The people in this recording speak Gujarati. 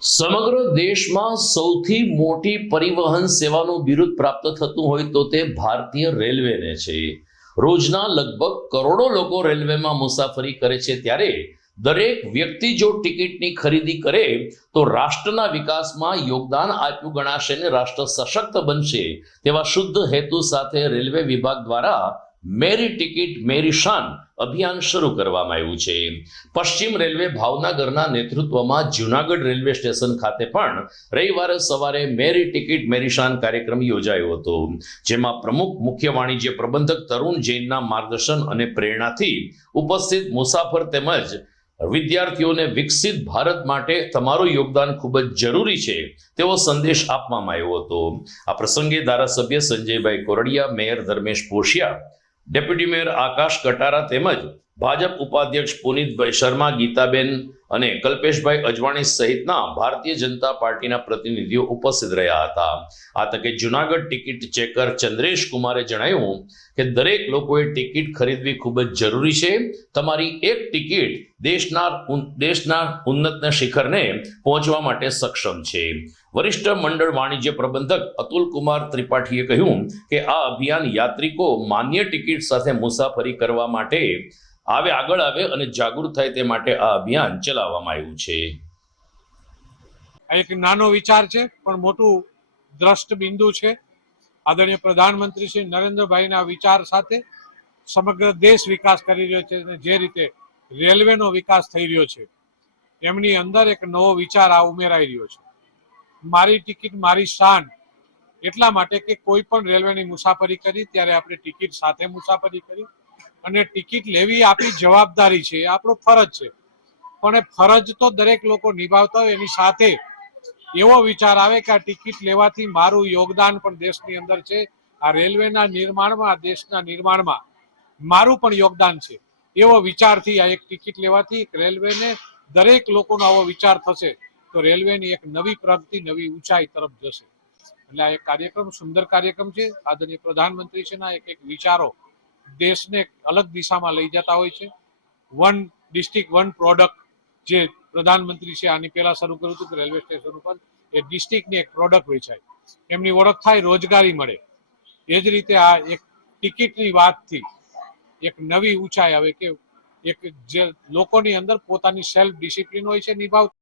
સમગ્ર દેશમાં સૌથી મોટી પરિવહન સેવાનું બિરુદ પ્રાપ્ત થતું હોય તો તે ભારતીય રેલવેને છે। રોજના લગભગ કરોડો લોકો રેલવેમાં મુસાફરી કરે છે, ત્યારે દરેક વ્યક્તિ જો ટિકિટની ખરીદી કરે તો રાષ્ટ્રના વિકાસમાં યોગદાન આપ્યું ગણાશે ને રાષ્ટ્ર સશક્ત બનશે તેવા શુદ્ધ હેતુ સાથે રેલવે વિભાગ દ્વારા મેરી ટિકિટ મેરી શાન અભિયાન શરૂ કરવામાં આવ્યું છે। પશ્ચિમ રેલવે ભાવનગરના નેતૃત્વમાં જૂનાગઢ રેલવે સ્ટેશન ખાતે પણ રવિવારે સવારે મેરી ટિકિટ મેરી શાન કાર્યક્રમ યોજાયો હતો, જેમાં પ્રમુખ મુખ્ય વાણિજ્ય પ્રબંધક તરુણ જૈનના માર્ગદર્શન અને પ્રેરણાથી ઉપસ્થિત મુસાફર તેમજ વિદ્યાર્થીઓને વિકસિત ભારત માટે તમારું યોગદાન ખૂબ જ જરૂરી છે તેવો સંદેશ આપવામાં આવ્યો હતો। આ પ્રસંગે ધારાસભ્ય સંજયભાઈ Kordia, mayor Dharmesh પોશિયા, deputy mayor આકાશ કટારા તેમજ ભાજપ ઉપાધ્યક્ષ પુનિતભાઈ શર્મા, ગીતાબેન અને કલ્પેશભાઈ અજવાણી સહિતના ભારતીય જનતા પાર્ટીના પ્રતિનિધિઓ ઉપસ્થિત રહ્યા હતા। આ તકે જૂનાગઢ ટિકિટ ચેકર ચંદ્રેશ કુમારે જણાવ્યું કે દરેક લોકોએ ટિકિટ ખરીદવી ખૂબ જ જરૂરી છે। તમારી એક ટિકિટ દેશના ઉન્નત શિખરને પહોંચવા માટે સક્ષમ છે। વરિષ્ઠ મંડળ વાણિજ્ય પ્રબંધક અતુલ કુમાર ત્રિપાઠીએ કહ્યું કે આ અભિયાન યાત્રિકો માન્ય ટિકિટ સાથે મુસાફરી કરવા માટે આગળ આવે અને જાગૃત થાય તે માટે આ અભિયાન ચલાવવામાં આવ્યું છે। એક નાનો વિચાર છે પણ મોટું દ્રષ્ટ બિંદુ છે। આદરણીય પ્રધાનમંત્રી શ્રી નરેન્દ્રભાઈના વિચાર સાથે સમગ્ર દેશ વિકાસ કરી રહ્યો છે અને જે રીતે રેલવેનો વિકાસ થઈ રહ્યો છે એમની અંદર એક નવો વિચાર આ ઉમેરાઈ રહ્યો છે। મારી ટિકિટ મારી શાન એટલા માટે કે કોઈ પણ રેલવેની મુસાફરી કરી ત્યારે આપણે ટિકિટ સાથે મુસાફરી કરી અને ટિકિટ લેવી આપણી જવાબદારી છે, આપણો ફરજ છે, પણ એ ફરજ તો દરેક લોકો નિભાવતા હોય એની સાથે એવો વિચાર આવે કે આ ટિકિટ લેવાથી મારું યોગદાન પણ દેશની અંદર છે, આ રેલવેના નિર્માણમાં, આ દેશના નિર્માણમાં મારું પણ યોગદાન છે એવો વિચારથી આ એક ટિકિટ લેવાથી રેલવેને દરેક લોકોનો આવો વિચાર થશે તો રેલવેની એક નવી પ્રગતિ, નવી ઊંચાઈ તરફ જશે। એટલે આ એક કાર્યક્રમ, સુંદર કાર્યક્રમ છે। આદરણીય પ્રધાનમંત્રીશ્રીના એક વિચારો દેશને અલગ દિશામાં લઈ જતા હોય છે। વન ડિસ્ટ્રિક્ટ વન પ્રોડક્ટ જે પ્રધાનમંત્રી છે આની પહેલા શરૂ કર્યું હતું કે રેલવે સ્ટેશન ઉપર એ ડિસ્ટ્રિક્ટની એક પ્રોડક્ટ વેચાય, એમની ઓળખ થાય, રોજગારી મળે। એ જ રીતે આ એક ટિકિટની વાતથી એક નવી ઊંચાઈ આવે કે એક જે લોકોની અંદર પોતાની સેલ્ફ ડિસિપ્લિન હોય છે નિભાવતા